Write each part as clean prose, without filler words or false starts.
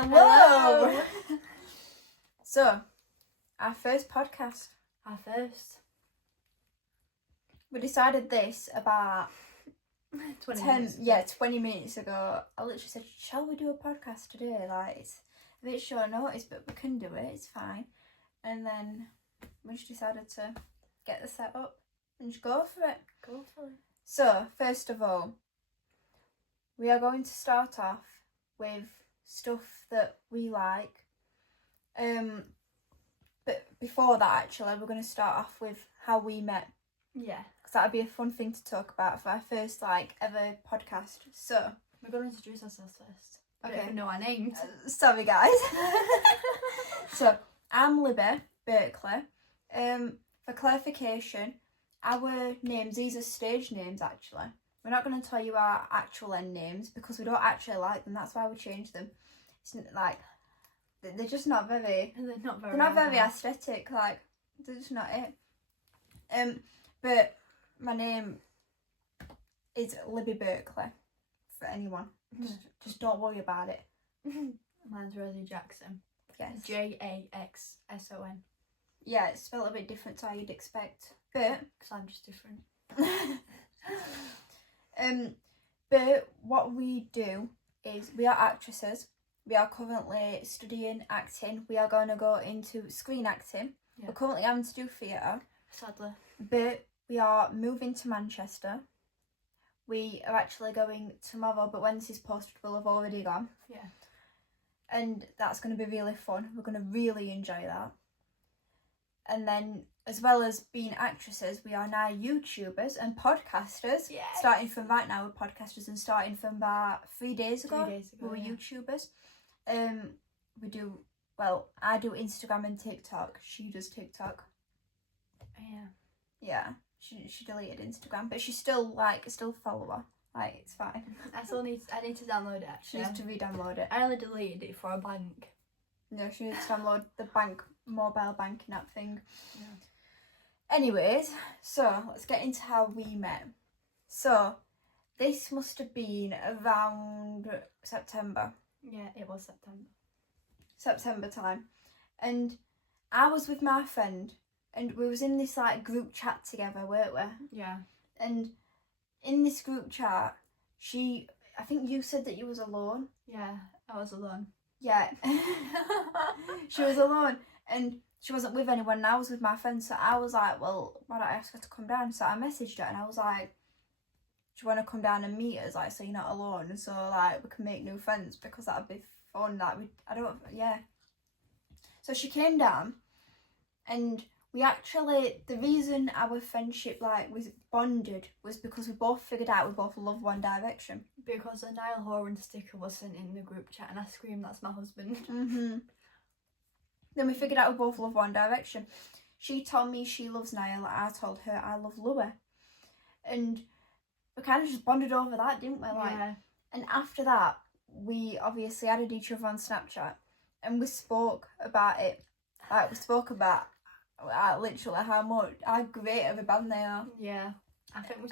Hello. So, our first podcast. Our first. We decided this about 20 minutes ago. I literally said, shall we do a podcast today? Like, it's a bit short notice, but we can do it. It's fine. And then we just decided to get the set up and just go for it. Go for it. So, first of all, we are going to start off with stuff that we like. But before that, actually, we're going to start off with how we met. Yeah. Because that would be a fun thing to talk about for our first, ever podcast. So, we're going to introduce ourselves first. I Okay. don't even know our names. Sorry, guys. So, I'm Libby, Berkley. For clarification, our names, these are stage names, actually. We're not going to tell you our actual end names because we don't actually like them. That's why we changed them. It's they're just not very... They're not very aesthetic. They're just not it. But my name is Libby Berkley, for anyone. Just don't worry about it. Mine's Rosie Jaxson. Yes. Jaxson. Yeah, it's spelled a bit different to how you'd expect. But Because I'm just different. but what we do is we are actresses. We are currently studying acting. We are going to go into screen acting. Yeah. We're currently having to do theatre. Sadly. But we are moving to Manchester. We are actually going tomorrow, but when this is posted, we'll have already gone. Yeah. And that's going to be really fun. We're going to really enjoy that. And then, as well as being actresses, we are now YouTubers and podcasters. Yes. Starting from right now, we're podcasters, and starting from about 3 days ago, 3 days ago, we were yeah. YouTubers. I do Instagram and TikTok. She does TikTok. Yeah. Yeah, she deleted Instagram, but she's still follow her. It's fine. I need to download it She actually. needs to re-download it. I only deleted it for a bank. No, she needs to download the mobile banking app thing. Yeah. Anyways, so let's get into how we met. So this must have been around September Yeah, it was September. time, and I was with my friend, and we was in this group chat together, weren't we? Yeah. And in this group chat, I think you said that you was alone. Yeah, I was alone. Yeah. She was alone and she wasn't with anyone, and I was with my friend, so I was like, well, why don't I ask her to come down? So I messaged her and I was like, do you want to come down and meet us, so you're not alone, so we can make new friends, because that'd be fun. So she came down, and the reason our friendship was bonded was because we both figured out we both love One Direction. Because a Niall Horan sticker was sent in the group chat and I screamed, that's my husband. Then we figured out we both love One Direction. She told me she loves Niall, I told her I love Louis. And we kind of just bonded over that, didn't we? Yeah. And after that, we obviously added each other on Snapchat and we spoke about it. We spoke about literally how great of a band they are. Yeah. I think we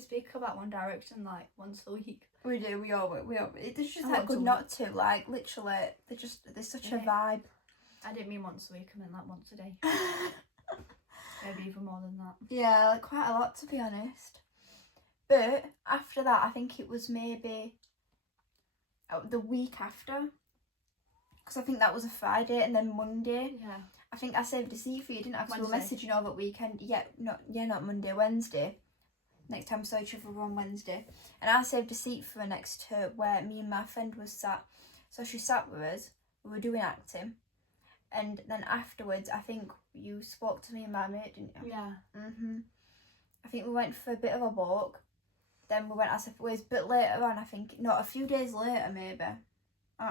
speak about One Direction once a week. We do, we all. It's just Once good a not to, literally, they're such a vibe. I didn't mean once a week, I meant once a day. Maybe even more than that. Yeah, quite a lot, to be honest. But after that, I think it was maybe the week after, because I think that was a Friday, and then Monday. Yeah. I think I saved a seat for you, didn't I? Because we were Wednesday. messaging over weekend. Not Monday, Wednesday. Next time we saw each other on Wednesday. And I saved a seat for her next to where me and my friend was sat. So she sat with us. We were doing acting. And then afterwards, I think you spoke to me and my mate, didn't you? Yeah. I think we went for a bit of a walk. Then we went our separate ways. But later on, I think, a few days later maybe. Do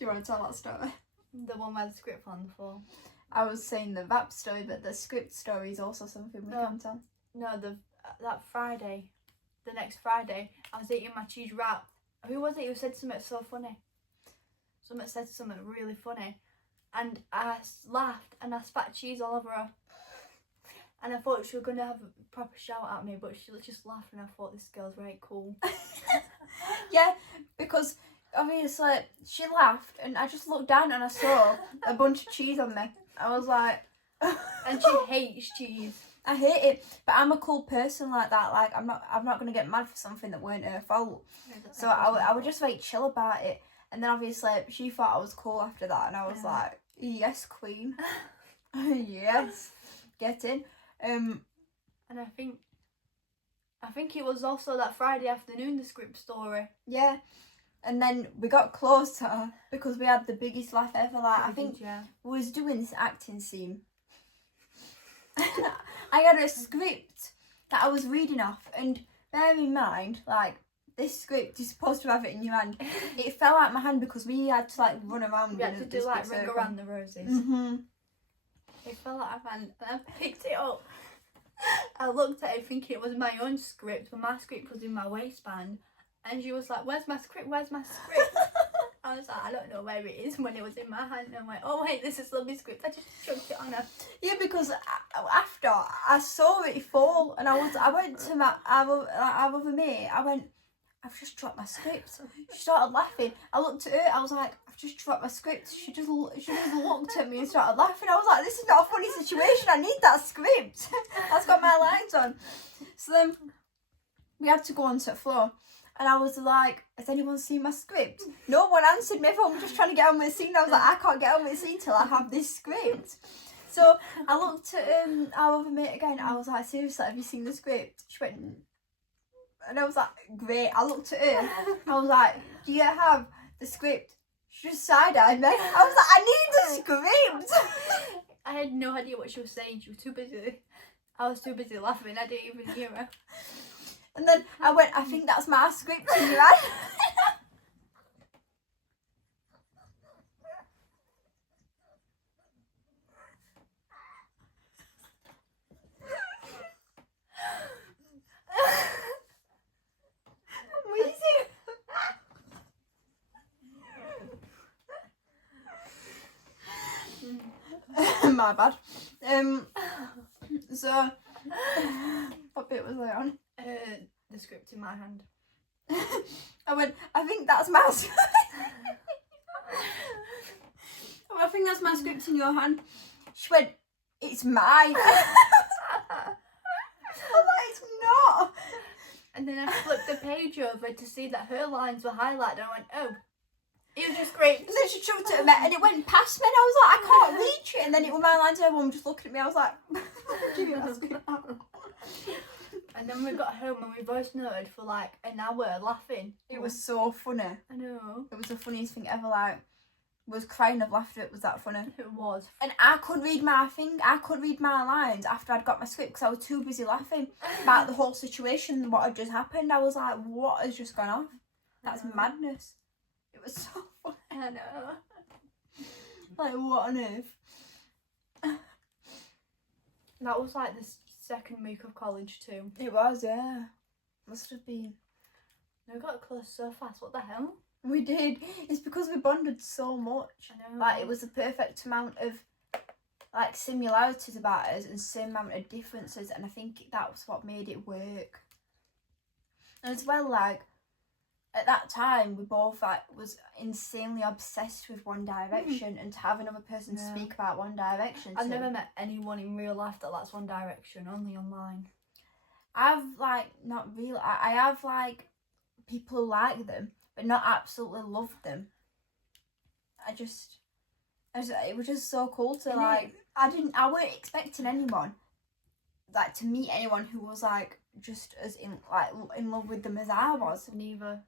you want to tell that story? The one where the script fell on the floor. I was saying the rap story, but the script story is also something we can tell. No, that Friday, the next Friday, I was eating my cheese wrap. Who was it who said something so funny? Someone said something really funny, and I laughed and I spat cheese all over her. And I thought she was gonna have a proper shout at me, but she just laughed, and I thought, this girl's right cool. Yeah, because obviously she laughed and I just looked down and I saw a bunch of cheese on me. I was like... And she hates cheese. I hate it, but I'm a cool person like that. Like I'm not gonna get mad for something that weren't her fault. So I would just like chill about it. And then obviously she thought I was cool after that, and I was like, yes, queen, yes, get in. And I think it was also that Friday afternoon, the script story. Yeah. And then we got closer because we had the biggest laugh ever. Like I think we was doing this acting scene. I had a script that I was reading off, and bear in mind, like, this script, you're supposed to have it in your hand. It fell out of my hand because we had to, like, run around. We had to do, like, ring around the roses. It fell out of my hand, and I picked it up. I looked at it thinking it was my own script, but my script was in my waistband. And she was like, where's my script? Where's my script? I was like, I don't know where it is, when it was in my hand. And I'm like, oh wait, this is Libby's script. I just chucked it on her. Yeah, because after I saw it fall, and I went to my other mate. I went, I've just dropped my script. She started laughing. I looked at her. I was like, I've just dropped my script. She just looked at me and started laughing. I was like, this is not a funny situation. I need that script. That's got my lines on. So then we had to go onto the floor. And I was like, has anyone seen my script? No one answered me. Everyone was just trying to get on with the scene. I was like, I can't get on with the scene till I have this script. So I looked at our other mate again. I was like, seriously, have you seen the script? She went, and I was like, great. I looked at her. I was like, do you have the script? She just side-eyed me. I was like, I need the script. I had no idea what she was saying. She was too busy. I was too busy laughing. I didn't even hear her. And then I went, I think that's my script in your hand. I'm wheezing. My bad. So, what bit was I on? The script in my hand. I went, I think that's my script. I think that's my script in your hand. She went, it's mine. I'm like, it's not. And then I flipped the page over to see that her lines were highlighted, and I went, oh, it was just great. And then she chucked it at me and it went past me, and I was like, I can't reach it. And then it was my lines, and everyone was just looking at me. I was like, give me that script. And then we got home and we both noted for like an hour laughing. It was so funny. I know. It was the funniest thing ever. Like, was crying of laughter. It was that funny. It was. And I couldn't read my lines after I'd got my script because I was too busy laughing about the whole situation, what had just happened. I was like, what has just gone off? That's madness. It was so funny. I know. Like, what on earth? That was like the second week of college too. It was, yeah. Must have been. We got close so fast. What the hell? We did. It's because we bonded so much. I know. Like, it was the perfect amount of like similarities about us and same amount of differences, and I think that was what made it work. And as well, like, at that time we both like was insanely obsessed with One Direction, and to have another person speak about One Direction. I've never met anyone in real life that likes One Direction, only online. I've like not real. I have like people who like them, but not absolutely love them. It was just so cool to like. I weren't expecting anyone like to meet anyone who was like just as in love with them as I was. Neither.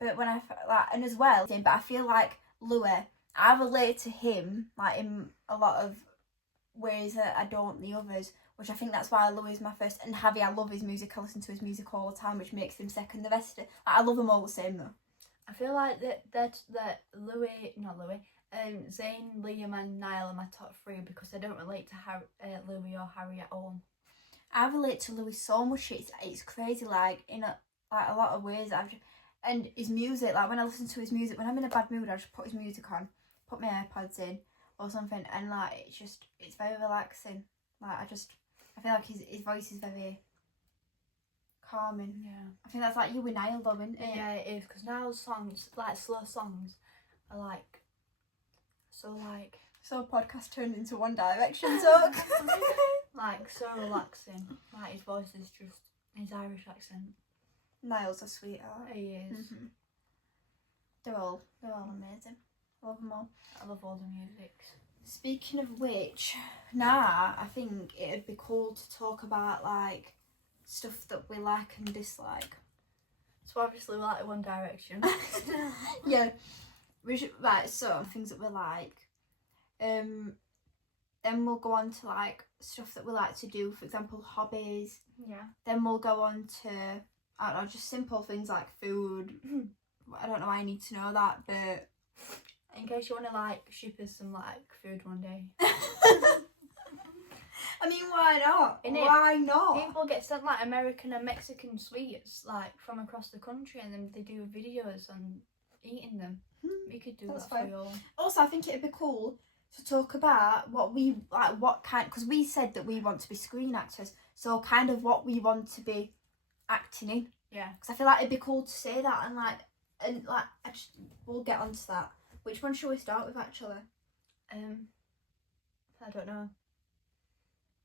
But when I like, and as well, but I feel like Louis, I relate to him like in a lot of ways that I don't the others, which I think that's why Louis is my first. And Javi, I love his music. I listen to his music all the time, which makes him second. The rest, I love them all the same though. I feel like that Zayn, Liam, and Niall are my top three because I don't relate to Louis or Harry at all. I relate to Louis so much. It's crazy. Like in a lot of ways. And his music, like when I listen to his music, when I'm in a bad mood, I just put his music on, put my AirPods in or something, and like it's very relaxing. Like I feel like his voice is very calming. Yeah. I think that's like you and Niall though, isn't it? Yeah, it is, because Niall's songs, like slow songs, are like so like So podcast turned into One Direction talk. like so relaxing. Like his voice is just his Irish accent. Niall's a sweetheart. He is. Mm-hmm. They're all amazing. Love them all. I love all the music. Speaking of which, now I think it'd be cool to talk about like stuff that we like and dislike. So obviously we like One Direction. Yeah, we should, right, so things that we like. Then we'll go on to like stuff that we like to do, for example, hobbies. Yeah. Then we'll go on to, I don't know, just simple things like food. I don't know why I need to know that, but in case you want to like ship us some like food one day. I mean, why not? Innit? Why not? People get sent like American and Mexican sweets like from across the country, and then they do videos on eating them. We could do That's that fine. for you all. Also, I think it'd be cool to talk about what we like, what kind, because we said that we want to be screen actors, so kind of what we want to be acting in. Yeah. Because I feel like it'd be cool to say that, and we'll get onto that. Which one should we start with actually? I don't know.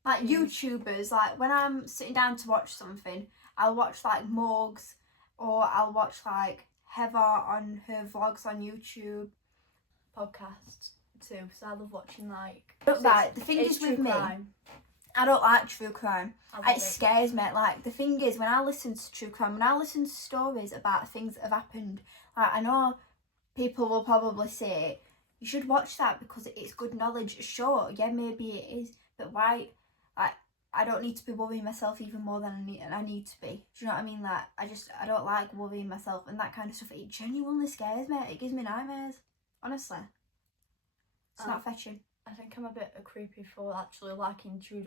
Like YouTubers, like when I'm sitting down to watch something, I'll watch like Morgs, or I'll watch like Heather on her vlogs on YouTube. Podcasts too, so I love watching like. But right, the thing is with me, I don't like true crime. It scares me. Like the thing is, when I listen to true crime, when I listen to stories about things that have happened, like I know people will probably say you should watch that because it's good knowledge. Sure, yeah, maybe it is, but why? Like I don't need to be worrying myself even more than I need to be. Do you know what I mean? Like I don't like worrying myself and that kind of stuff. It genuinely scares me. It gives me nightmares. Honestly, it's not fetching. I think I'm a bit creepy for actually liking true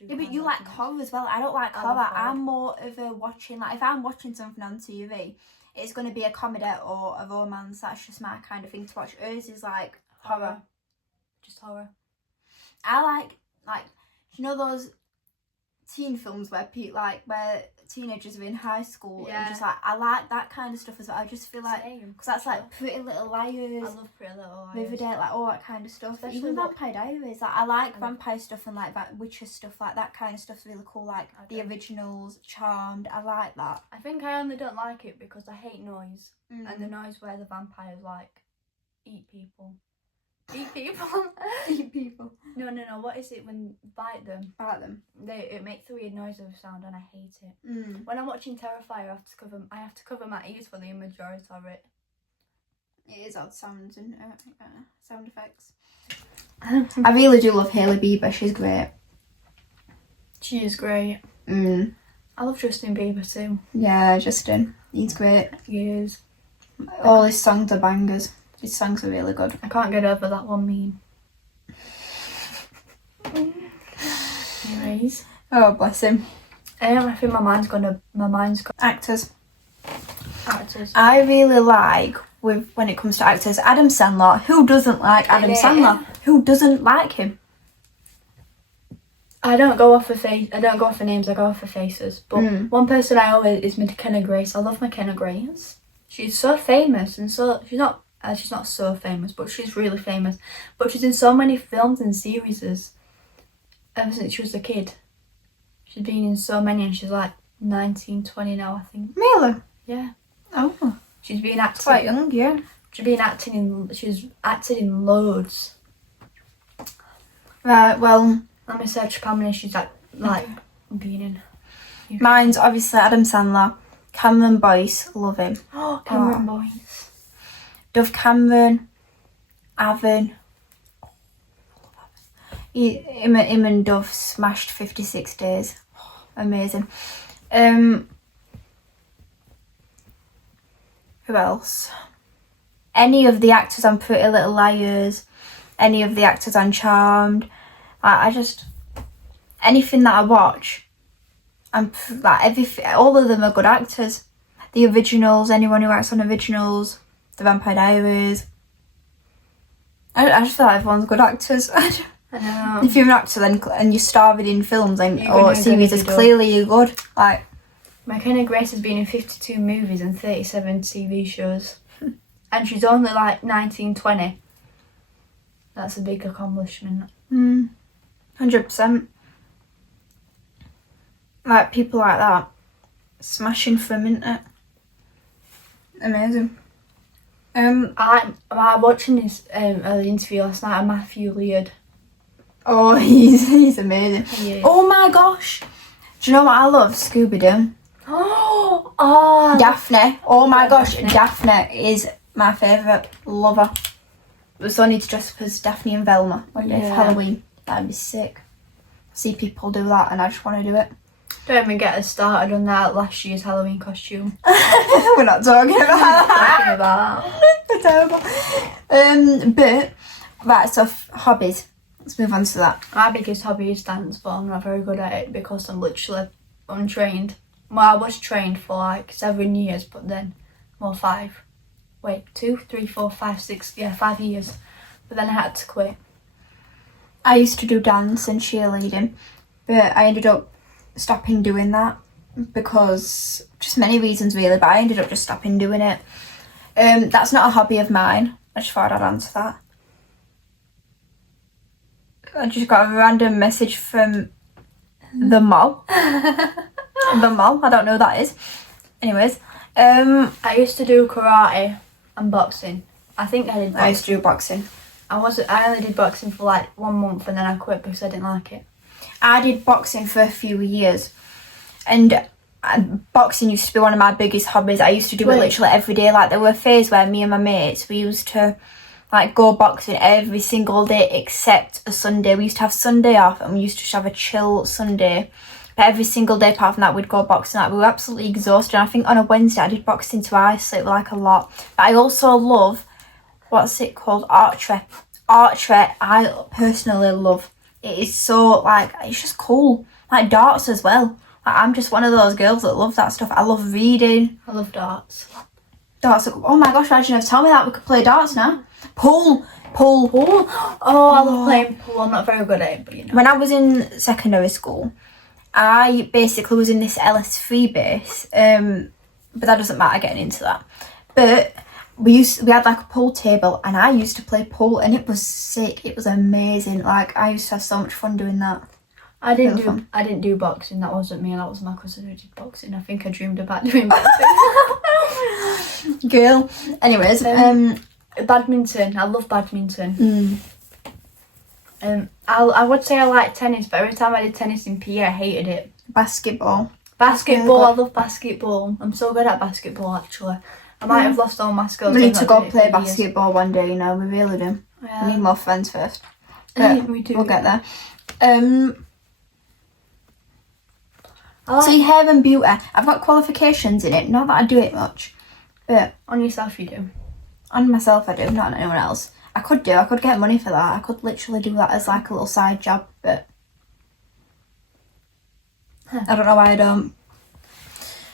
Yeah, but you like horror as well. I don't like horror. I'm more of a watching, like if I'm watching something on TV, it's going to be a comedy or a romance. That's just my kind of thing to watch. Hers is like horror. Just horror. I like you know those teen films where where teenagers are in high school, and just like I like that kind of stuff as well. I just feel like because that's like Pretty Little Liars. I love Pretty Little Liars. Riverdale, like all that kind of stuff. Especially even Vampire Diaries. Like I like vampire stuff and like that witcher stuff. Like that kind of stuff's really cool. Like the originals, Charmed. I like that. I think I only don't like it because I hate noise, and the noise where the vampires like eat people. Eat people. Eat people. No. What is it when bite them? Bite them. It makes a weird noise of sound, and I hate it. Mm. When I'm watching Terrifier, I have to cover my ears for the majority of it. It is odd sounds and sound effects. I really do love Hailey Bieber. She's great. She is great. Mm. I love Justin Bieber too. Yeah, Justin. He's great. He is. All his songs are bangers. His songs are really good. I can't get over that one meme. Anyways. Oh, bless him. I think my mind's gone. Actors. Actors. I really like, when it comes to actors, Adam Sandler. Who doesn't like Adam Sandler? Who doesn't like him? I don't go off of I don't go off of names. I go off of faces. But one person I always is McKenna Grace. I love McKenna Grace. She's so famous, and she's not so famous, but she's really famous. But she's in so many films and series ever since she was a kid. She's been in so many, and she's like 19, 20 now, I think. Really? Yeah. Oh. She's been acting. Quite young, yeah. She's acted in loads. Right, well. Let me search how many she's been in. Mine's obviously Adam Sandler. Cameron Boyce, love him. Oh, Cameron Boyce. Dove Cameron, Avon. Him and Dove smashed 56 Days. Amazing. Who else? Any of the actors on Pretty Little Liars. Any of the actors on Charmed. Anything that I watch, all of them are good actors. The originals, anyone who acts on originals, the Vampire Diaries. I just feel like everyone's good actors. I know. If you're an actor then and you're starring in films or series, clearly you're good. McKenna Grace has been in 52 movies and 37 TV shows. And she's only like 19, 20. That's a big accomplishment. 100%. Like, people like that, smashing from, isn't it? Amazing. I watching this early interview last night of Matthew Leard. Oh, he's amazing. He is. Oh my gosh. Do you know what I love? Scooby-Doo. Oh, Daphne. Oh my gosh, Daphne. Daphne is my favourite. Lover. We still need to dress up as Daphne and Velma one day for Halloween. That'd be sick. See people do that and I just want to do it. Don't even get us started on that last year's Halloween costume. We're not talking about that. Talking about Terrible. But right, so hobbies. Let's move on to that. my biggest hobby is dance, but I'm not very good at it because I'm literally untrained. Well, I was trained for like 7 years, but then, well, 5. Wait, 2, 3, 4, 5, 6, 5 years. But then I had to quit. I used to do dance and cheerleading, but I ended up stopping doing that because just many reasons really, but I ended up just stopping doing it. That's not a hobby of mine. I just thought I'd answer that. I just got a random message from the mall. The mall, I don't know who that is. Anyways, I used to do karate and boxing. I think I did boxing. I used to do boxing. I only did boxing for like 1 month and then I quit because I didn't like it. I did boxing for a few years, and boxing used to be one of my biggest hobbies. I used to do it literally every day. Like, there were a phase where me and my mates, we used to like go boxing every single day except a Sunday. We used to have Sunday off and we used to just have a chill Sunday. But every single day apart from that, we'd go boxing. Like, we were absolutely exhausted. And I think on a Wednesday I did boxing twice. It was like a lot. But I also love, what's it called? Archery. Archery, I personally love. It is so, like, it's just cool. Like, darts as well. Like, I'm just one of those girls that love that stuff. I love reading. I love darts. Darts. Oh my gosh, why'd you never tell me that? We could play darts now. Pool. Oh, I love playing pool. I'm not very good at it, but you know. When I was in secondary school, I basically was in this LS3 base, but that doesn't matter getting into that. But we had like a pool table and I used to play pool and it was sick. It was amazing. Like, I used to have so much fun doing that. I didn't do boxing. That wasn't me. That was my cousin who did boxing. I think I dreamed about doing boxing. Girl. Anyways, badminton. I love badminton. I would say I like tennis, but every time I did tennis in PE, I hated it. Basketball. Basketball. I love basketball. I'm so good at basketball, actually. I might have lost all my skills. We need to go play basketball one day, you know, we really do. Yeah. We need more friends first. But we do. We'll get there. See, hair and beauty. I've got qualifications in it. Not that I do it much, but on yourself you do. On myself I do, not on anyone else. I could get money for that. I could literally do that as like a little side job, but I don't know why I don't.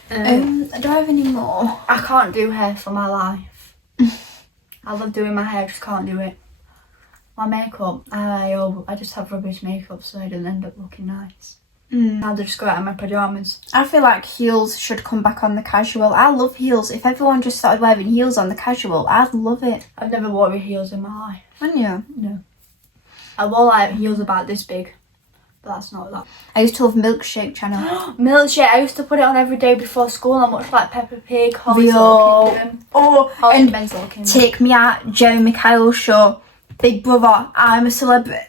Do I have any more? I can't do hair for my life. I love doing my hair, I just can't do it. My makeup, I just have rubbish makeup, so I don't end up looking nice. I'll just go out in my pyjamas. I feel like heels should come back on the casual. I love heels. If everyone just started wearing heels on the casual, I'd love it. I've never worn heels in my life. Haven't you? No. I wore like heels about this big, but that's not that. I used to love Milkshake channel. Milkshake, I used to put it on every day before school and watch like Peppa Pig, Holly Rio. Kingdom. Oh, Holly and Ben's Little Kingdom. Take Me Out, Jeremy Kyle Show, Big Brother, I'm a Celebrity.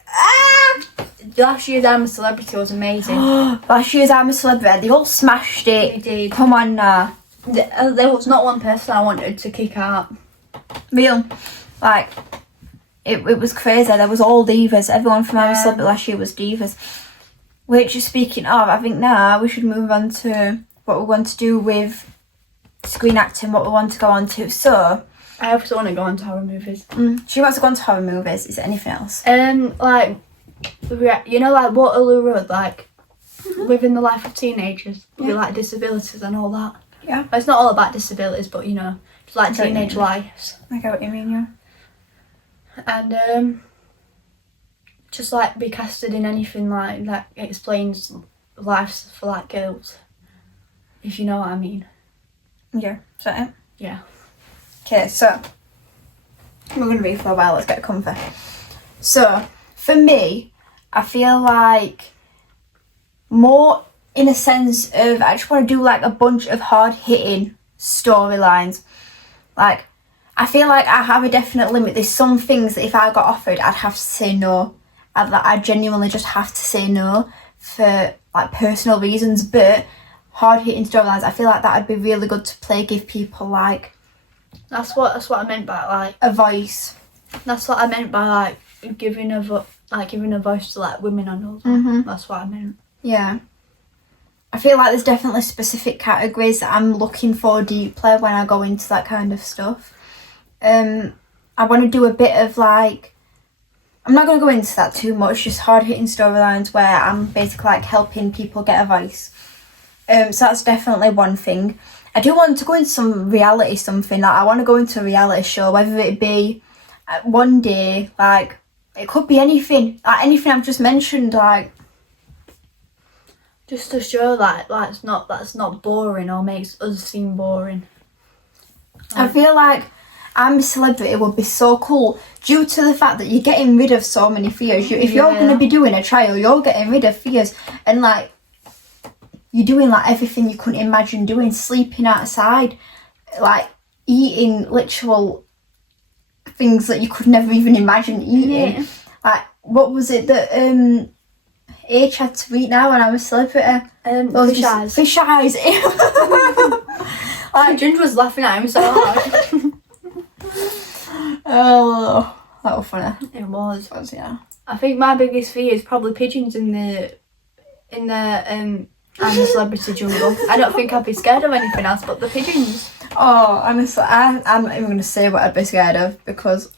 Last year's I'm a Celebrity was amazing. Last year's I'm a Celebrity, they all smashed it. They did. Come on now. There was not one person I wanted to kick out. Real. Like, it was crazy. There was all divas. Everyone from I'm a Celebrity last year was divas. Which, speaking of, I think now we should move on to what we want to do with screen acting, what we want to go on to. So, I also want to go on to horror movies. She wants to go on to horror movies. Is there anything else? Like, you know, like Waterloo Road, like living the life of teenagers with like disabilities and all that. Yeah. It's not all about disabilities, but you know, it's like teenage lives. I get what you mean, yeah. And just like be casted in anything like that explains lives for like girls. if you know what I mean. Yeah, is that it? Yeah. Okay, so we're going to read for a while. Let's get comfy. So, for me, I feel like more in a sense of I just want to do like a bunch of hard-hitting storylines. Like, I feel like I have a definite limit. There's some things that if I got offered, I'd have to say no. I genuinely just have to say no for like personal reasons. But hard-hitting storylines, I feel like that would be really good to play. Give people like That's what I meant by like a voice. That's what I meant by like giving a voice to like women and all that. That's what I meant. Yeah. I feel like there's definitely specific categories that I'm looking for deeply when I go into that kind of stuff. I want to do a bit of like, I'm not going to go into that too much, just hard-hitting storylines where I'm basically like helping people get a voice. So that's definitely one thing. I do want to go into some reality something. Like I want to go into a reality show, whether it be one day, like it could be anything. Like anything I've just mentioned, like just to show that's not boring or makes us seem boring. I feel like I'm a Celebrity would be so cool due to the fact that you're getting rid of so many fears. If you're going to be doing a trial, you're getting rid of fears, and like you're doing like everything you couldn't imagine doing, sleeping outside, like eating literal things that you could never even imagine eating. Yeah. Like what was it that H had to eat now when I was Celebrity? Fish eyes. Fish eyes. Like Ginger was laughing at him so hard. Oh, that was funny. It was. Yeah. I think my biggest fear is probably pigeons in the I'm a Celebrity jungle. I don't think I'd be scared of anything else but the pigeons. Oh, honestly, I'm not even going to say what I'd be scared of because...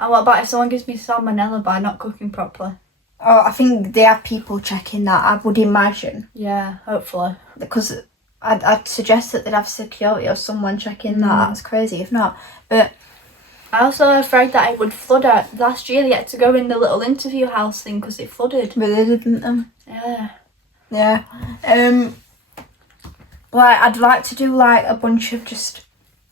And what about if someone gives me salmonella by not cooking properly? Oh, I think they have people checking that, I would imagine. Yeah, hopefully. Because I'd suggest that they'd have security or someone checking that. That's crazy if not. But I also afraid that it would flood out. Last year they had to go in the little interview house thing because it flooded. But they didn't. Yeah. Yeah. Like I'd like to do like a bunch of just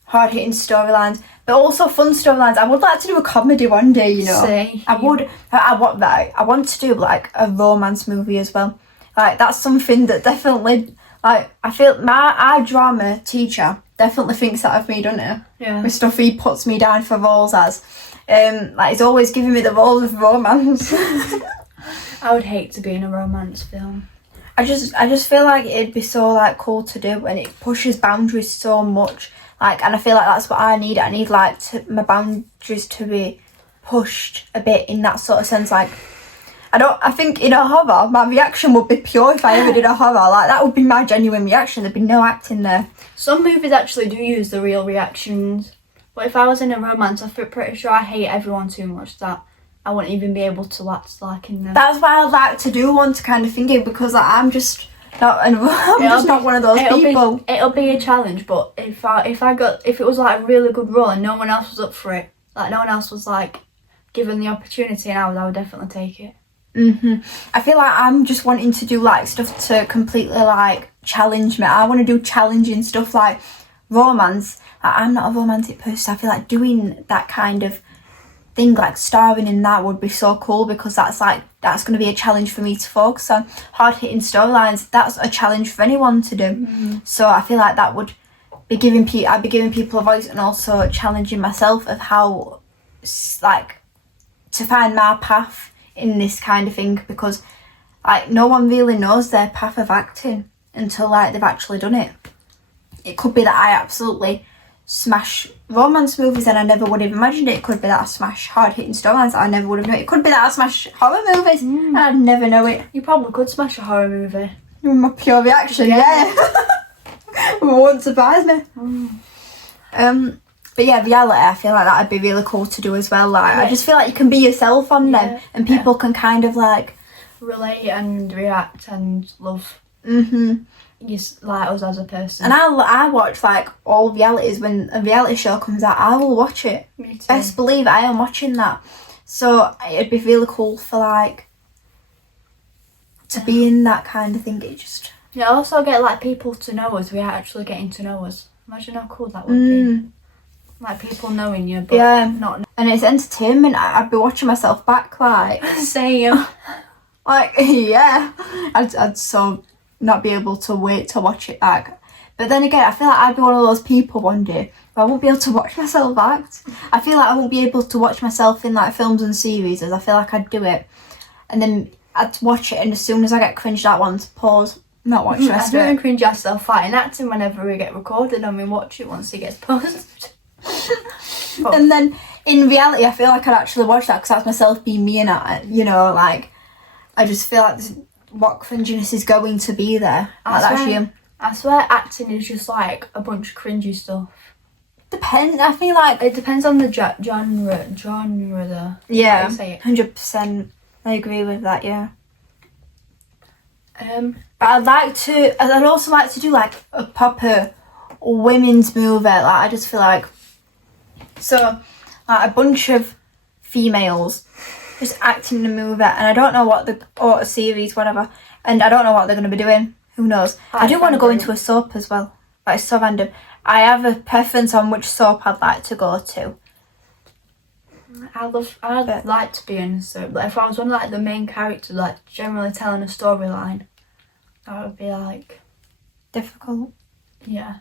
hard-hitting storylines, but also fun storylines. I would like to do a comedy one day, you know. I want to do like a romance movie as well. Like that's something that definitely, like I feel our drama teacher definitely thinks that of me, doesn't he? Yeah. With stuff he puts me down for roles as. Like he's always giving me the roles of romance. I would hate to be in a romance film. I just feel like it'd be so like cool to do, and it pushes boundaries so much. Like, and I feel like that's what I need. I need like my boundaries to be pushed a bit in that sort of sense. Like, I think in a horror, my reaction would be pure if I ever did a horror. Like, that would be my genuine reaction. There'd be no acting there. Some movies actually do use the real reactions. But if I was in a romance, I feel pretty sure I hate everyone too much that I wouldn't even be able to act like in them. That's why I'd like to do one to kind of thinking, because like, I'm just not one of those people. It'll be a challenge, but if it was like a really good role and no one else was up for it, like no one else was like given the opportunity, and I would definitely take it. I feel like I'm just wanting to do like stuff to completely like challenge me. I want to do challenging stuff like romance. Like, I'm not a romantic person. I feel like doing that kind of thing, like starring in that, would be so cool, because that's going to be a challenge for me to focus on. Hard-hitting storylines, that's a challenge for anyone to do. So I feel like that would be I'd be giving people a voice, and also challenging myself of how like to find my path in this kind of thing, because like no one really knows their path of acting until like they've actually done it. It could be that I absolutely smash romance movies and I never would have imagined it. It could be that I smash hard-hitting storylines that I never would have known. It could be that I smash horror movies and I'd never know it. You probably could smash a horror movie. My pure reaction, yeah. It won't surprise me. But yeah, reality, I feel like that'd be really cool to do as well. Like, I just feel like you can be yourself on them, and people can kind of like relate and react and love. Just like us as a person. And I watch like all realities. When a reality show comes out, I will watch it. Me too. Best believe I am watching that. So it'd be really cool for like to be in that kind of thing. It just Yeah, also get like people to know us. We are actually getting to know us. Imagine how cool that would be. Like people knowing you, but not. And it's entertainment. I'd be watching myself back, like Same. like yeah. I'd so not be able to wait to watch it back. But then again, I feel like I'd be one of those people one day where I won't be able to watch myself act. I feel like I won't be able to watch myself in like films and series, as I feel like I'd do it, and then I'd watch it, and as soon as I get cringed out once, pause, not watch the rest of it. I don't cringe ourselves fighting acting whenever we get recorded and we watch it once it gets posted. And then in reality, I feel like I'd actually watch that because that's myself being me, and you know, like I just feel like what cringiness is going to be there. Like that's you. I swear acting is just like a bunch of cringy stuff. Depends. I feel like it depends on the genre though. Yeah, 100%. I agree with that. Yeah. But I'd also like to do like a proper women's movie. Like I just feel like so like a bunch of females just acting in a movie, and I don't know what or a series, whatever, and I don't know what they're going to be doing. Who knows? I do want to go into a soap as well. Like it's so random. I have a preference on which soap I'd like to go to. I'd like to be in a soap. Like if I was one of like the main characters, like generally telling a storyline, that would be like difficult. Yeah.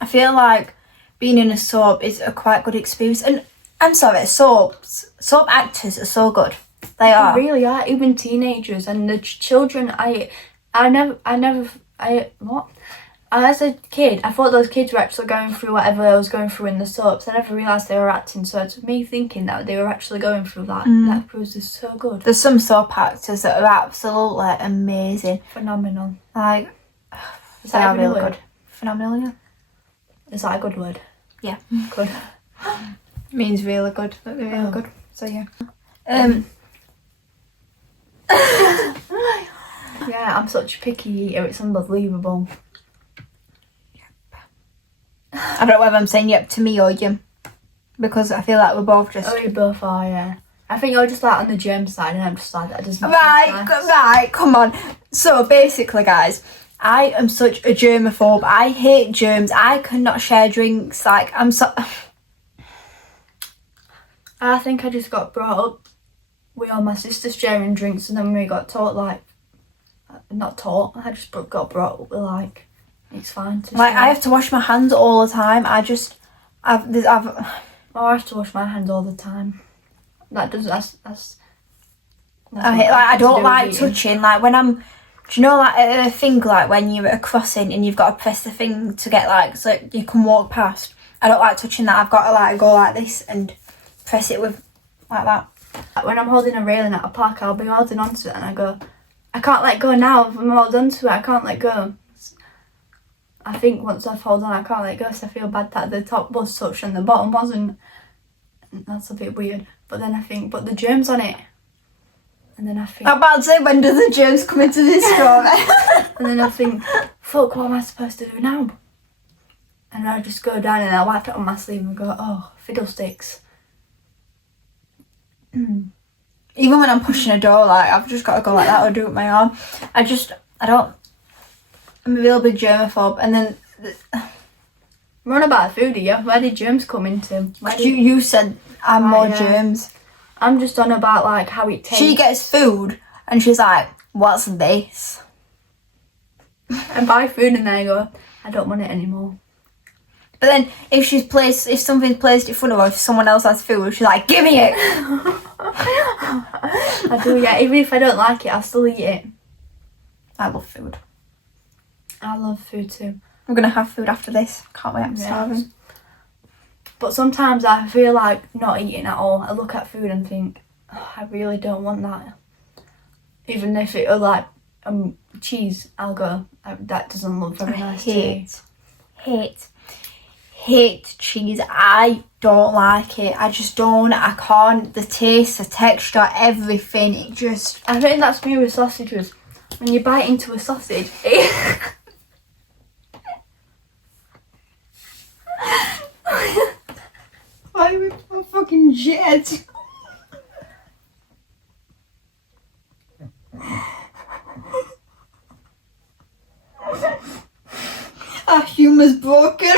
I feel like being in a soap is a quite good experience, and I'm sorry, soap actors are so good. They are. They really are. Even teenagers and the children. As a kid, I thought those kids were actually going through whatever I was going through in the soaps. I never realised they were acting, so it's me thinking that they were actually going through that. That proves it's so good. There's some soap actors that are absolutely amazing. Phenomenal. Like, is that really good? Phenomenal, yeah. Is that a good word? Yeah. Good. Means really good. Really good. So, yeah. Yeah, I'm such a picky eater, it's unbelievable. I don't know whether I'm saying yep to me or you, because I feel like we're both just... Oh, we both are, yeah. I think you're just like on the germ side and I'm just like, that doesn't Right, come on. So basically, guys, I am such a germaphobe. I hate germs. I cannot share drinks. Like, I'm so... I think I just got brought up with all my sisters sharing drinks, and then we got taught, like... Not taught, I just got brought up with, like... It's fine to like share. I have to wash my hands all the time. I have to wash my hands all the time. That's I don't like touching. Like when I'm, do you know, like a thing like when you're at a crossing and you've got to press the thing to get like so you can walk past. I don't like touching that. I've got to like go like this and press it with like that. When I'm holding a railing at a park, I'll be holding onto it and I go, I can't let go now. If I'm held onto it, I can't let go. I think once I've held on, I can't let go, so I feel bad that the top was touched and the bottom wasn't. That's a bit weird. But then I think, but the germs on it. And then I think... I'm about to say, when do the germs come into this story? And then I think, fuck, what am I supposed to do now? And I just go down and I wipe it on my sleeve and go, oh, fiddlesticks. Even when I'm pushing a door, like, I've just got to go like that or do it with my arm. I'm a real big germaphobe. And then... We're on about food here. Where did germs come into? You said I'm more germs. I'm just on about like how it tastes. She gets food and she's like, what's this? I buy food and then I go, I don't want it anymore. But then if something's placed in front of her, if someone else has food, she's like, give me it. I do, yeah. Even if I don't like it, I'll still eat it. I love food. I love food too. I'm going to have food after this. Can't wait, I'm starving. But sometimes I feel like not eating at all. I look at food and think, oh, I really don't want that. Even if it were like cheese, I'll go, that doesn't look very nice to me. Hate cheese. I don't like it. I just don't. I can't. The taste, the texture, everything. It just... I think that's me with sausages. When you bite into a sausage, Why are we fucking shit? was broken.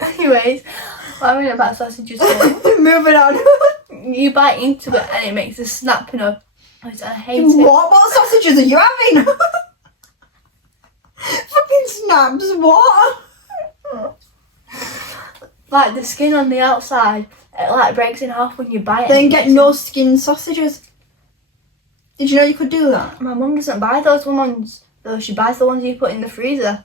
Anyways, what I mean about sausages is Moving on. you bite into it and it makes a snapping of. I hate it. What sausages are you having? Fucking snaps, what? Like the skin on the outside, it like breaks in half when you bite it. Then get no skin sausages. Did you know you could do that? My mum doesn't buy those ones, though. She buys the ones you put in the freezer.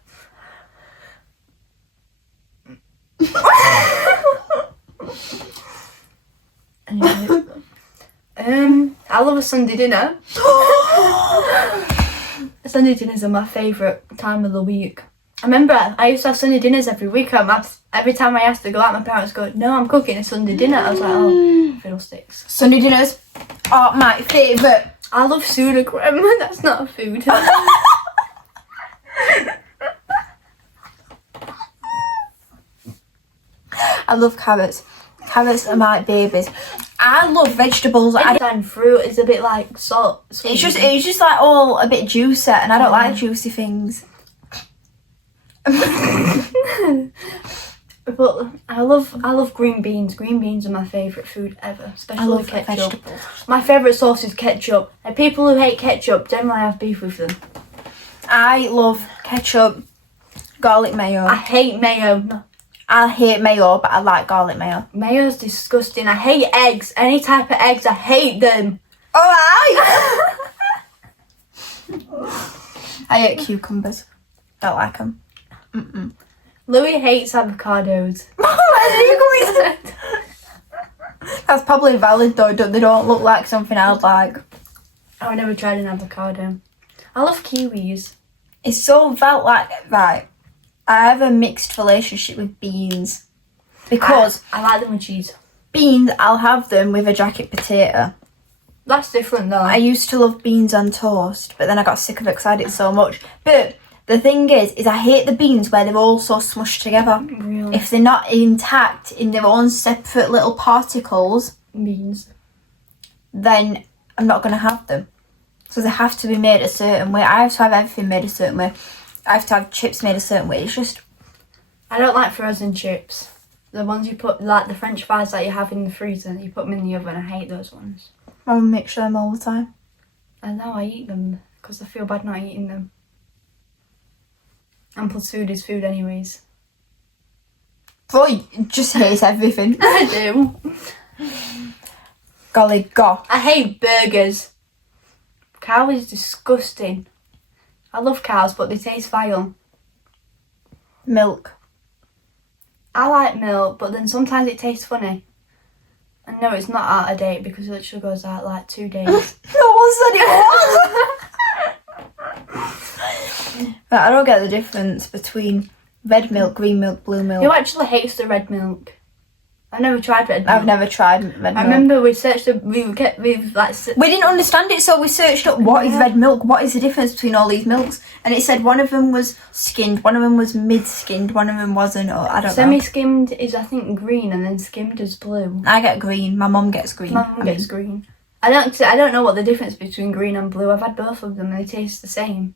Anyway, I love a Sunday dinner. Sunday dinners are my favourite time of the week. I remember I used to have Sunday dinners every week. Every time I asked to go out, my parents go, "No, I'm cooking a Sunday dinner." I was like, "Oh, fiddlesticks." Sunday dinners are my favourite. I love soda cream. That's not a food. I love carrots. Carrots are my babies. I love vegetables. And fruit is a bit like salt. It's just like all a bit juicy, and I don't like juicy things. But I love green beans. Green beans are my favourite food ever, especially I love ketchup. vegetables. My favourite sauce is ketchup. And people who hate ketchup generally have beef with them. I love ketchup, garlic mayo. I hate mayo. I hate mayo, but I like garlic mayo. Mayo's disgusting. I hate eggs. Any type of eggs, I hate them. Alright. I hate cucumbers. Don't like them. Louis hates avocados. That's probably valid though. They don't look like something I'd like. Oh, I never tried an avocado. I love kiwis. It's so right. I have a mixed relationship with beans because I like them with cheese. beans, I'll have them with a jacket potato. That's different though. I used to love beans on toast, but then I got sick of it because I had it so much. But the thing is I hate the beans where they're all so smushed together. Really? If they're not intact in their own separate little particles, Beans. then I'm not going to have them. So they have to be made a certain way. I have to have everything made a certain way. I have to have chips made a certain way. It's just... I don't like frozen chips. The ones you put, like the French fries that you have in the freezer, you put them in the oven. I hate those ones. I mix them all the time. I know, I eat them because I feel bad not eating them. And plus food is food anyways. Boy, just hates everything. I do. Golly gosh. I hate burgers. Cow is disgusting. I love cows, but they taste vile. Milk. I like milk, but then sometimes it tastes funny. And no, it's not out of date because it literally goes out like 2 days. No one said it was. But I don't get the difference between red milk, green milk, blue milk. Who actually hates the red milk? I've never tried red milk. I've never tried red milk. I remember we searched we didn't understand it, so we searched up what is red milk, what is the difference between all these milks, and it said one of them was skinned, one of them was mid-skinned, one of them wasn't, or I don't know. Semi-skimmed is I think green, and then skimmed is blue. I get green. My mum gets green. My mum gets green. I don't know what the difference between green and blue. I've had both of them, and they taste the same.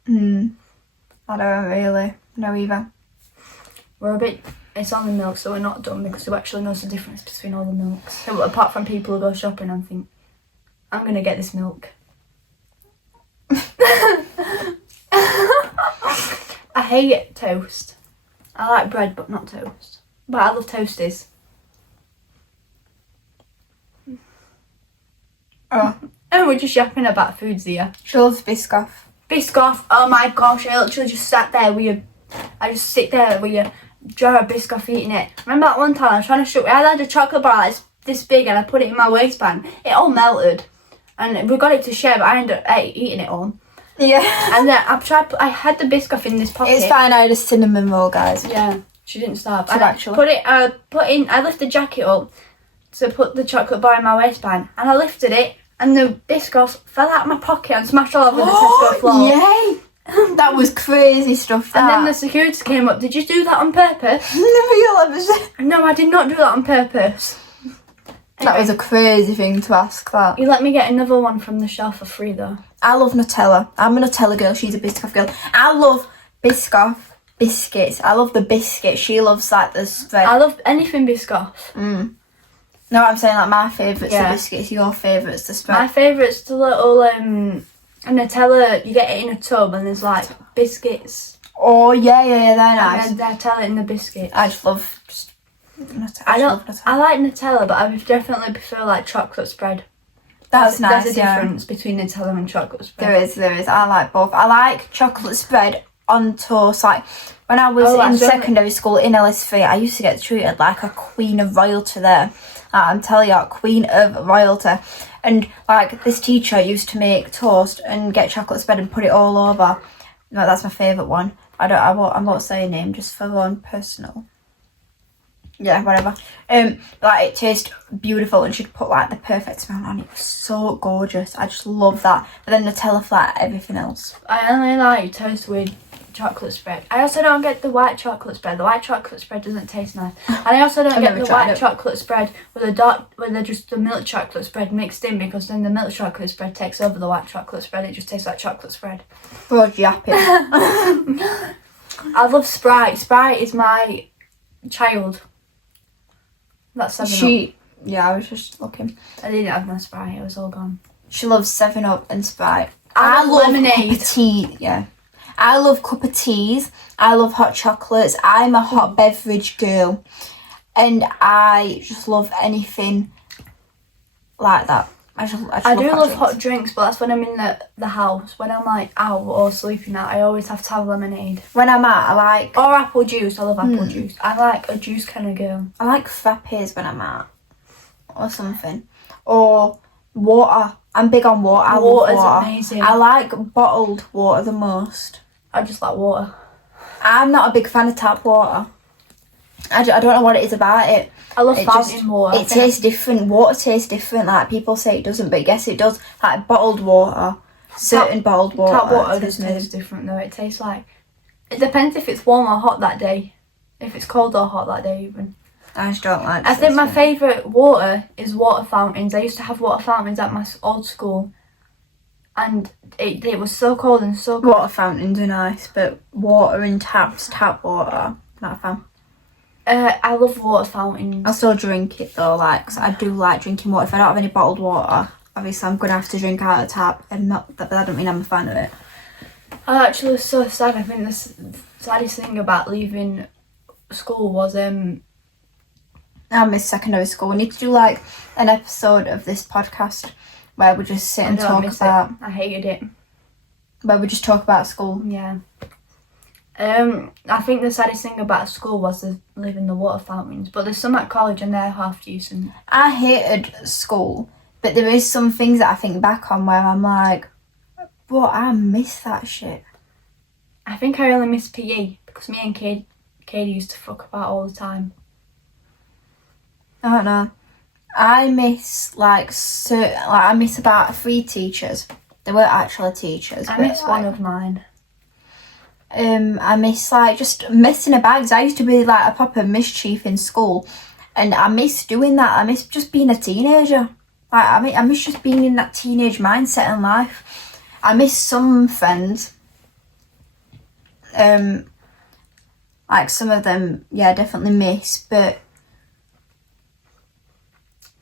I don't really know either. We're a bit. It's on the milk, so we're not done because who actually knows the difference between all the milks? So apart from people who go shopping and think, I'm gonna get this milk. I hate toast. I like bread, but not toast. But I love toasties. Oh. And we're just yapping about foods here. She loves Biscoff. Biscoff, oh my gosh, I literally just sat there with you. I just sit there with you. Jar of Biscoff eating it. Remember that one time I was trying to show I had a chocolate bar like this big and I put it in my waistband. It all melted. And we got it to share, but I ended up eating it all. Yeah. And then I had the Biscoff in this pocket. It's fine, I had a cinnamon roll, guys. Yeah, she didn't stop. So I lifted the jacket up to put the chocolate bar in my waistband. And I lifted it and the Biscoff fell out of my pocket and smashed all over the Tesco floor. Yay! That was crazy stuff, that. And then the security came up. Did you do that on purpose? Never you'll ever say. No, I did not do that on purpose. That was a crazy thing to ask that. You let me get another one from the shelf for free though. I love Nutella. I'm a Nutella girl. She's a Biscoff girl. I love Biscoff biscuits. I love the biscuit. She loves like the spread. I love anything Biscoff. No, I'm saying like my favourite's the biscuits. Your favourite's the spread. My favourite's the little Nutella. You get it in a tub and there's like biscuits. Oh yeah, they're nice. And then Nutella in the biscuit. I just love Nutella. I like Nutella, but I would definitely prefer like chocolate spread. That's nice. There's a difference between Nutella and chocolate spread. There is. I like both. I like chocolate spread on toast. Like when I was in secondary school in LS3, I used to get treated like a queen of royalty there. I'm telling you, queen of royalty. And like this teacher used to make toast and get chocolate spread and put it all over. No, that's my favourite one. I won't say a name just for one personal. Yeah, whatever. Like it tastes beautiful, and she'd put like the perfect smell on it. It was so gorgeous. I just love that. But then Nutella flat, everything else. I only like toast with chocolate spread. I also don't get the white chocolate spread. The white chocolate spread doesn't taste nice. And I also don't get the white chocolate spread with just the milk chocolate spread mixed in, because then the milk chocolate spread takes over the white chocolate spread. It just tastes like chocolate spread. Broad yapping. I love Sprite. Sprite is my child. That's 7-Up. Yeah, I was just looking. I didn't have my Sprite. It was all gone. She loves 7-Up and Sprite. I love lemonade. Cup of tea. Yeah. I love cup of teas. I love hot chocolates. I'm a hot beverage girl. And I just love anything like that. I do love hot drinks, but that's when I'm in the house. When I'm like out or sleeping out, I always have to have lemonade. When I'm out, I like... Or apple juice. I love apple juice. I like a juice kind of girl. I like frappes when I'm out. Or something. Or water. I'm big on water. I love water. Amazing. I like bottled water the most. I just like water. I'm not a big fan of tap water. I don't know what it is about it. I love fountain water. It tastes different. Water tastes different. Like people say it doesn't, but I guess it does. Like bottled water, bottled water. Tap water does taste different though. It tastes like... It depends if it's warm or hot that day. If it's cold or hot that day even. I just don't like. I think my favourite water is water fountains. I used to have water fountains at my old school, and it was so cold and so cold. Water fountains are nice, but water in tap water, not a fan. I love water fountains. I still drink it though, like, cause I do like drinking water. If I don't have any bottled water, obviously I'm gonna have to drink out of the tap, and that doesn't mean I'm a fan of it. I actually was so sad. I think the saddest thing about leaving school was I miss secondary school. We need to do like an episode of this podcast where we just sit and talk about. I hated it. Where we just talk about school. Yeah. I think the saddest thing about school was leaving the water fountains, but there's some at college and they're half decent. I hated school, but there is some things that I think back on where I'm like, but I miss that shit. I think I only miss PE because me and Katie used to fuck about all the time. I don't know. I miss I miss about 3 teachers. They weren't actually teachers. I miss one of mine. I miss like just messing about, because I used to be like a proper mischief in school, and I miss doing that. I miss just being a teenager. Like I miss just being in that teenage mindset in life. I miss some friends. Like some of them, yeah, definitely miss, but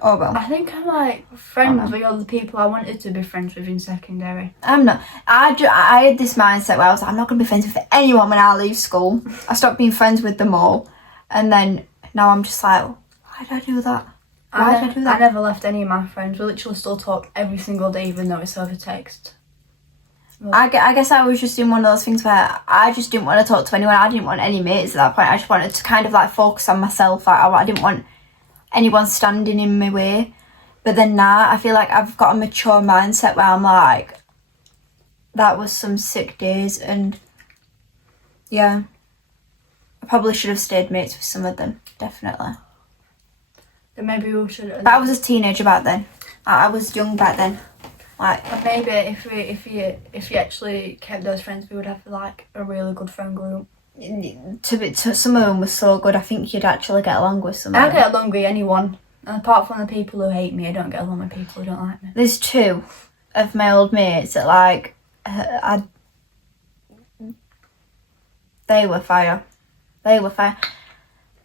oh well. I think I'm like friends with all the people I wanted to be friends with in secondary. I'm not. I had this mindset where I was like, I'm not going to be friends with anyone when I leave school. I stopped being friends with them all. And then now I'm just like, why did I do that? Why did I do that? I never left any of my friends. We literally still talk every single day, even though it's over text. I guess I was just in one of those things where I just didn't want to talk to anyone. I didn't want any mates at that point. I just wanted to kind of like focus on myself. Like, I didn't want anyone standing in my way. But then now I feel like I've got a mature mindset where I'm like, that was some sick days, and yeah, I probably should have stayed mates with some of them, definitely. Then maybe we should. But I was a teenager back then. I was young back then. Like, maybe if you actually kept those friends, we would have like a really good friend group. To some of them was so good. I think you'd actually get along with some. I get along with anyone. And apart from the people who hate me, I don't get along with people who don't like me. There's 2 of my old mates that like, they were fire. They were fire.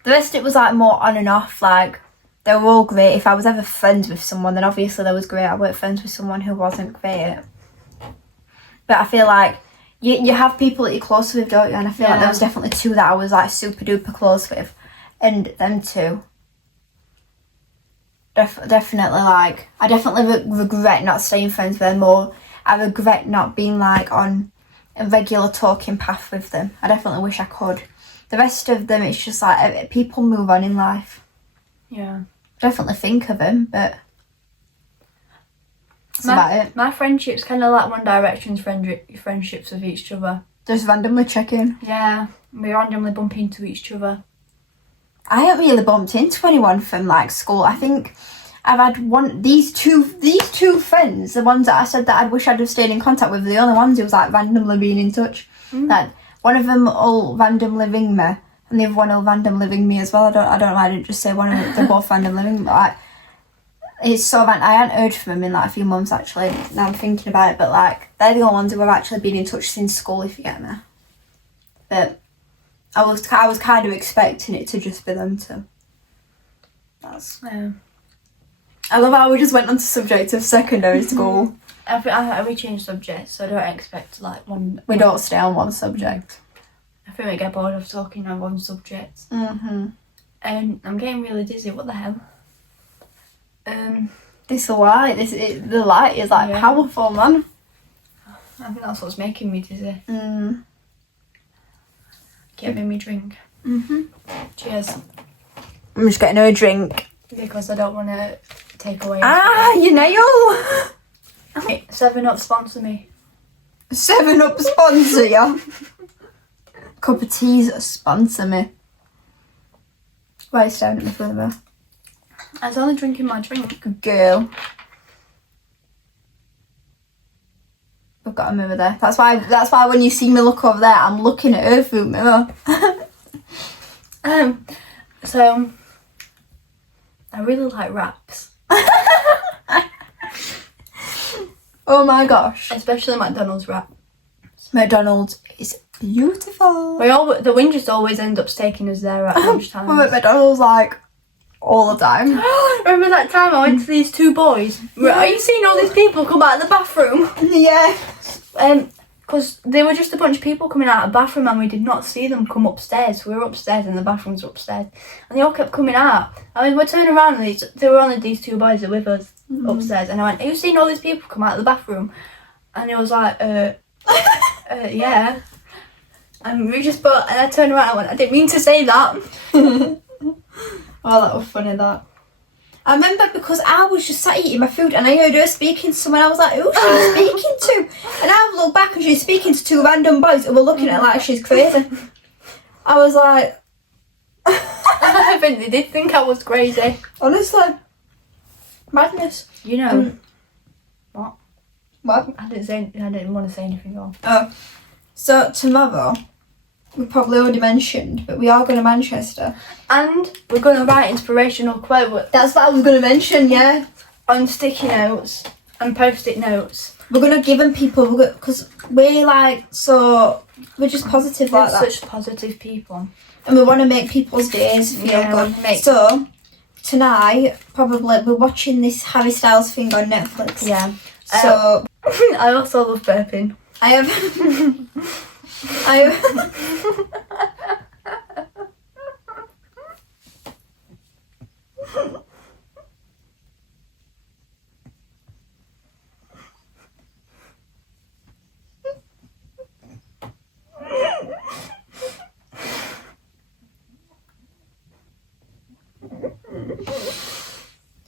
The rest it was like more on and off. Like they were all great. If I was ever friends with someone, then obviously that was great. I weren't friends with someone who wasn't great. But I feel like you have people that you're close with, don't you? And I feel like there was definitely 2 that I was like super duper close with, and them 2. Definitely like I definitely regret not staying friends with them, or I regret not being like on a regular talking path with them. I definitely wish I could. The rest of them, it's just like people move on in life. Yeah. Definitely think of them, but that's about it. My friendships kind of like One Direction's friendships with each other. Just randomly checking. Yeah, we randomly bump into each other. I haven't really bumped into anyone from like school. I think I've had these two friends, the ones that I said that I wish I'd have stayed in contact with, the only ones who was like randomly being in touch. Like one of them will randomly ring me, and the other one will randomly ring me as well. I don't know. I didn't just say one of them. They're both randomly ringing me. Like it's so random. I hadn't heard from them in like a few months actually. Now I'm thinking about it, but like they're the only ones who have actually been in touch since school, if you get me. But I was kind of expecting it to just be them two. That's. I love how we just went on to subject of secondary school. We changed subjects, so I don't expect like one. We don't stay on one subject. I think we get bored of talking on one subject. And I'm getting really dizzy. What the hell? This light. The light is like powerful, man. I think that's what's making me dizzy. Get me drink. Cheers. I'm just getting her a drink because I don't want to take away. Your nail. Wait, 7-Up sponsor me. 7-Up sponsor ya. Cup of teas sponsor me. Why are you staring at me further? I was only drinking my drink. Good girl. I've got a mirror there. That's why when you see me look over there, I'm looking at her through the mirror. So I really like wraps. Oh my gosh. Especially McDonald's wrap. McDonald's is beautiful. The wind just always ends up taking us there at lunchtime. We're at McDonald's like all the time. Remember that time I went to these 2 boys? Are you seeing all these people come out of the bathroom? Yeah. Because they were just a bunch of people coming out of the bathroom and we did not see them come upstairs. We were upstairs and the bathrooms were upstairs. And they all kept coming out. I mean, we're turning around and there were only these 2 boys that were with us upstairs. And I went, "Are you seeing all these people come out of the bathroom?" And he was like, yeah. And I turned around and I went, "I didn't mean to say that." Oh, that was funny, that. I remember because I was just sat eating my food and I heard her speaking to someone. I was like, who's she speaking to? And I looked back and she's speaking to 2 random boys and were looking at her like she's crazy. I was like... I think they did think I was crazy. Honestly. Madness. You know... What? I didn't want to say anything wrong. Oh. So, tomorrow, we probably already mentioned, but we are going to Manchester. And we're going to write inspirational quote. That's what I was going to mention, yeah. On sticky notes and post-it notes. We're going to give them people, because we're like, so, we're just positive like that. Such positive people. And we want to make people's days feel good. So, tonight, probably, we're watching this Harry Styles thing on Netflix. Yeah. So... I also love burping. I have...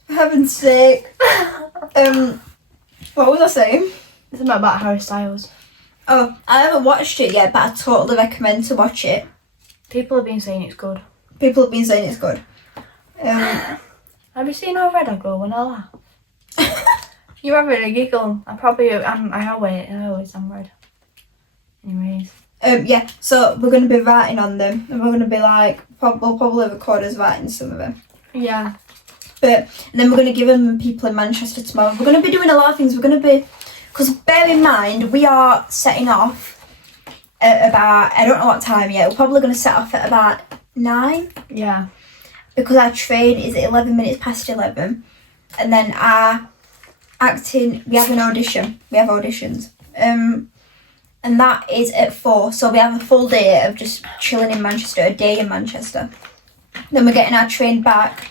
For heaven's sake. What was I saying? Something about Harry Styles. Oh, I haven't watched it yet, but I totally recommend to watch it. People have been saying it's good. People have been saying it's good. Have you seen how red I go when I laugh? You're having a giggle. I always am red. Anyways. Yeah, so we're going to be writing on them. And we're going to be like, we'll probably record us writing some of them. Yeah. But then we're going to give them people in Manchester tomorrow. We're going to be doing a lot of things. We're going to be, because bear in mind, we are setting off at about, I don't know what time yet. We're probably going to set off at about 9. Yeah. Because our train is at 11 minutes past 11. And then our acting, we have an audition. We have auditions. And that is at 4. So we have a full day of just chilling in Manchester, a day in Manchester. Then we're getting our train back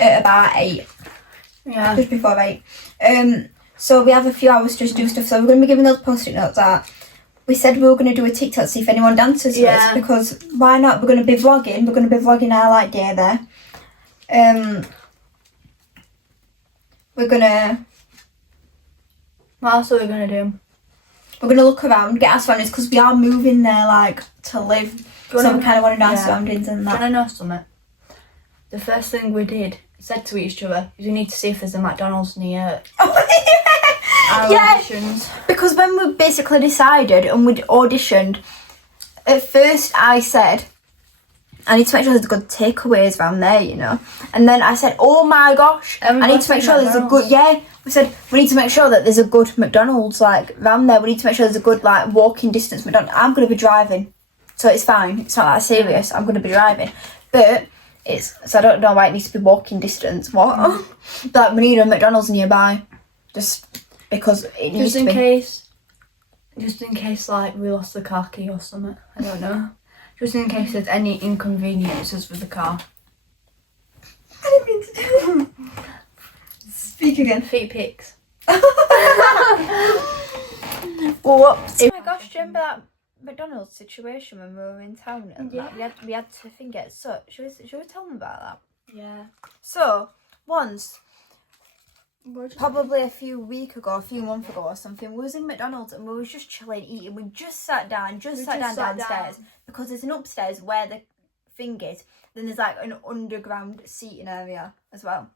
at about 8. Yeah. Just before 8. So we have a few hours to just do stuff. So we're going to be giving those post-it notes out. We said we were going to do a TikTok, see if anyone dances with us. Because why not? We're going to be vlogging. We're going to be vlogging our like day there. We're going to... What else are we going to do? We're going to look around, get our surroundings, because we are moving there like to live. So we kind of want to know our surroundings and that. Do you want to know something? The first thing we did, said to each other, is we need to see if there's a McDonald's near our auditions. Because when we basically decided and we'd auditioned, at first I said, I need to make sure there's good takeaways around there, you know. And then I said, oh my gosh, I need to make sure there's a good, we said, we need to make sure that there's a good McDonald's, like, around there. We need to make sure there's a good, like, walking distance McDonald's. I'm going to be driving, so it's fine. It's not that serious. I'm going to be driving. But so I don't know why it needs to be walking distance. What? But we need a McDonald's nearby, just because it needs to be. Just in case, like, we lost the car key or something. I don't know. Just in case there's any inconveniences with the car. I didn't mean to do. Speak again. Feet pics. Whoops. Oh my gosh, do you remember that McDonald's situation when we were in town? And we had to think it. So, should we tell them about that? Yeah. So, once, probably a few months ago or something, we was in McDonald's and we was just chilling, eating. We just sat down downstairs. Because there's an upstairs where the thing is. Then there's like an underground seating area as well.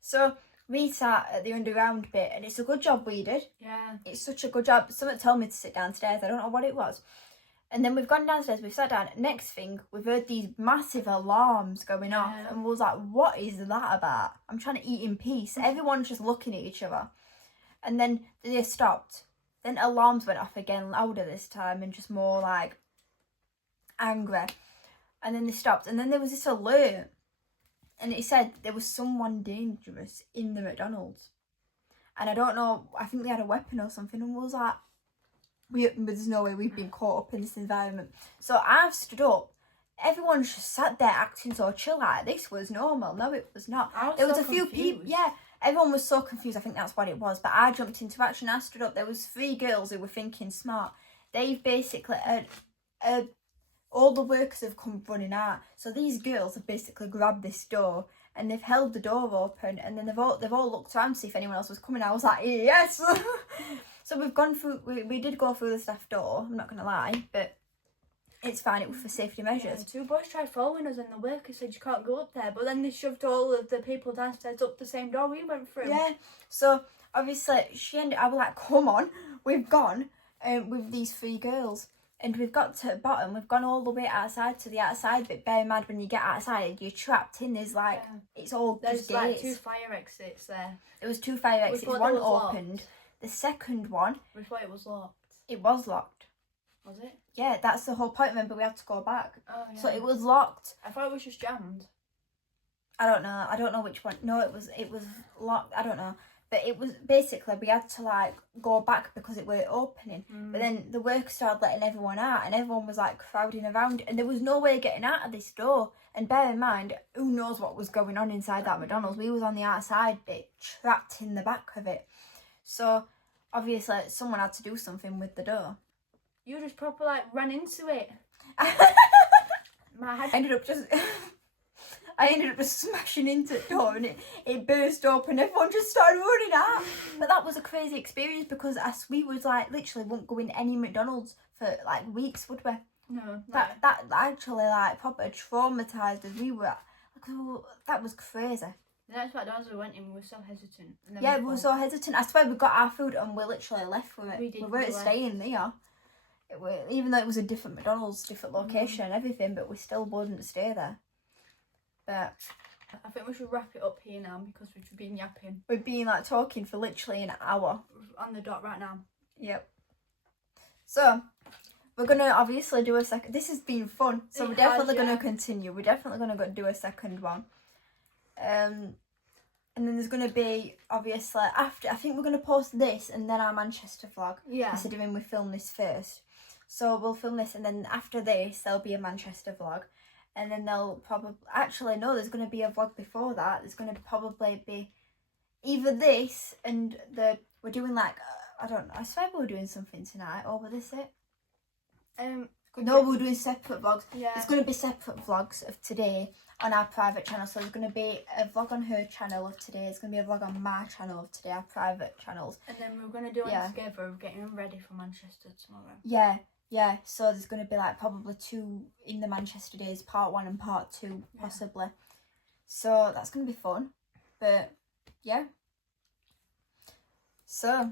So we sat at the underground bit, and it's a good job we did. Yeah. It's such a good job. Someone told me to sit downstairs. I don't know what it was. And then we've gone downstairs, we've sat down. Next thing, we've heard these massive alarms going off. And we was like, what is that about? I'm trying to eat in peace. Everyone's just looking at each other. And then they stopped. Then alarms went off again, louder this time, and just more like angry. And then they stopped. And then there was this alert. And it said there was someone dangerous in the McDonald's. And I don't know, I think they had a weapon or something. And we was like, there's no way we've been caught up in this environment. So I've stood up. Everyone's just sat there acting so chill, like this was normal. No, it was not. There was a few people, everyone was so confused. I think that's what it was. But I jumped into action. I stood up. There was 3 girls who were thinking smart. They've basically, all the workers have come running out. So these girls have basically grabbed this door and they've held the door open, and then they've all looked around to see if anyone else was coming. I was like, yes. So we've gone through, we did go through the staff door, I'm not going to lie, but it's fine, it was for safety measures. Yeah, 2 boys tried following us and the workers said you can't go up there, but then they shoved all of the people downstairs up the same door we went through. Yeah, so obviously I was like, come on, we've gone with these 3 girls. And we've got to the bottom, we've gone all the way outside to the outside bit. Bear in mind, when you get outside, you're trapped in, there's like, it's all just gates. Like 2 fire exits there. There was 2 fire exits, one opened. Locked. The second one... We thought it was locked. It was locked. Was it? Yeah, that's the whole point, remember, we had to go back. Oh, yeah. So it was locked. I thought it was just jammed. I don't know which one. No, it was locked, I don't know. But it was basically, we had to like go back because it weren't opening. But then the workers started letting everyone out and everyone was like crowding around and there was no way of getting out of this door. And bear in mind, who knows what was going on inside that McDonald's. We was on the outside bit, trapped in the back of it. So obviously someone had to do something with the door. You just proper like ran into it. I ended up just smashing into the door and it burst open. Everyone just started running out. But that was a crazy experience because we was like literally won't go in any McDonald's for like weeks, would we? No. That actually like proper traumatised us. We were like, oh, that was crazy. The next McDonald's we went in, we were so hesitant. Yeah, we were so hesitant. I swear we got our food and we literally left with it. We weren't staying there. Even though it was a different McDonald's, different location and everything, but we still wouldn't stay there. But I think we should wrap it up here now because we've been yapping. We've been like talking for literally an hour. On the dot right now. Yep. So, we're going to obviously do a second. This has been fun. So, we're definitely going to continue. We're definitely going to do a second one. And then there's going to be, obviously, after, I think we're going to post this and then our Manchester vlog. Yeah. Considering we film this first. So, we'll film this and then after this, there'll be a Manchester vlog. And then they'll probably, actually, no, there's going to be a vlog before that. There's going to probably be either this and we're doing like, I don't know, I swear we were doing something tonight, or was this it? No, we're doing separate vlogs. Yeah. There's going to be separate vlogs of today on our private channel. So there's going to be a vlog on her channel of today. There's going to be a vlog on my channel of today, our private channels. And then we're going to do one together of getting ready for Manchester tomorrow. Yeah. Yeah, so there's going to be like probably 2 in the Manchester days, part 1 and part 2 possibly. So that's going to be fun. But yeah. So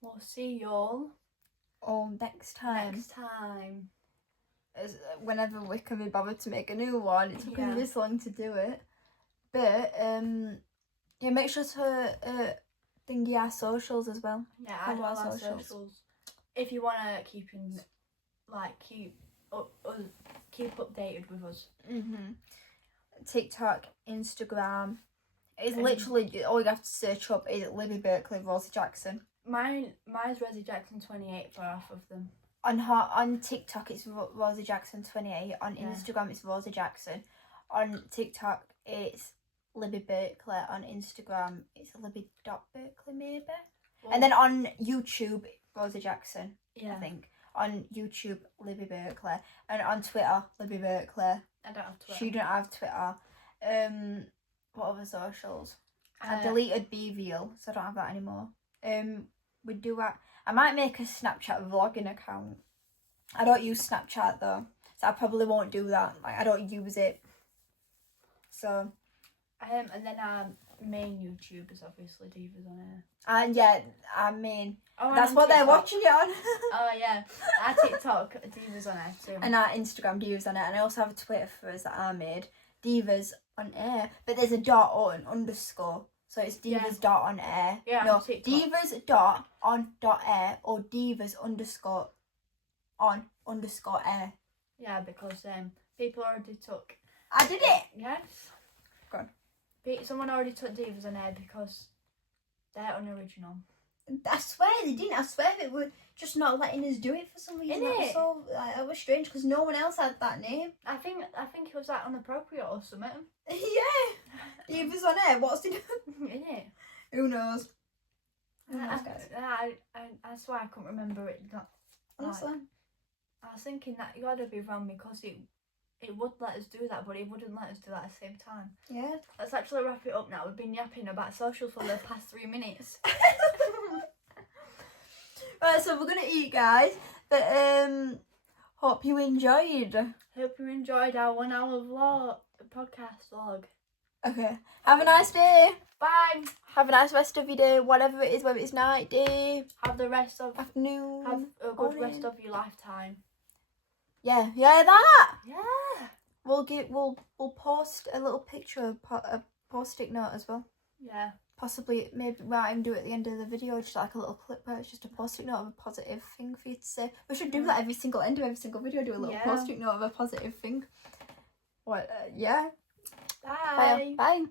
we'll see y'all all next time. As whenever we can be bothered to make a new one. It took us this long to do it. But yeah, make sure to thingy our socials as well. Yeah, add all our socials. If you want to keep updated with us. TikTok, Instagram. It's literally all you have to search up is Libby, Berkley, Rosie, Jaxson. Mine's Rosie Jaxson 28 for half of them. On TikTok it's Rosie Jaxson 28. On Instagram it's Rosie Jaxson. On TikTok it's Libby Berkley. On Instagram it's Libby.Berkley maybe. Well, and then on YouTube Rosie Jaxson. I think. On YouTube Libby Berkley. And on Twitter Libby Berkley. I don't have Twitter. She don't have Twitter. What other socials? I deleted BVL, so I don't have that anymore. We do that. I might make a Snapchat vlogging account. I don't use Snapchat though, so I probably won't do that. Like I don't use it. So, and then our main YouTube is obviously Divas on Air. And yeah, our main. Oh, that's what they're watching it on. Oh yeah, our TikTok Divas on Air too. And our Instagram Divas on Air, and I also have a Twitter for us that I made. Divas on Air, but there's a dot or an underscore, so it's Divas dot on air. Yeah, no, Divas dot on dot air or Divas underscore on underscore air. Yeah, because people already took. I did it. Yes. Go on. Someone already took Divas on Air because they're unoriginal. I swear they didn't. I swear they were just not letting us do it for some reason. That was strange because no one else had that name. I think it was like inappropriate or something. Yeah. Divas on Air. What's it? Innit? Who knows? I swear I couldn't remember it. Honestly. I was thinking that you gotta be wrong because it would let us do that, but it wouldn't let us do that at the same time. Yeah. Let's actually wrap it up now. We've been yapping about socials for the past 3 minutes. Right, so we're gonna eat, guys. But hope you enjoyed. Hope you enjoyed our 1 hour podcast vlog. Okay. Have a nice day. Bye. Have a nice rest of your day, whatever it is, whether it's night, day. Have the rest of afternoon. Have a good rest of your lifetime. Yeah, that. Yeah. We'll post a little picture of a post-it note as well. Yeah. Possibly, maybe we might even do it at the end of the video, just like a little clip where it's just a post-it note of a positive thing for you to say. We should do that every single end of every single video, do a little post-it note of a positive thing. What? Yeah. Bye. Bye.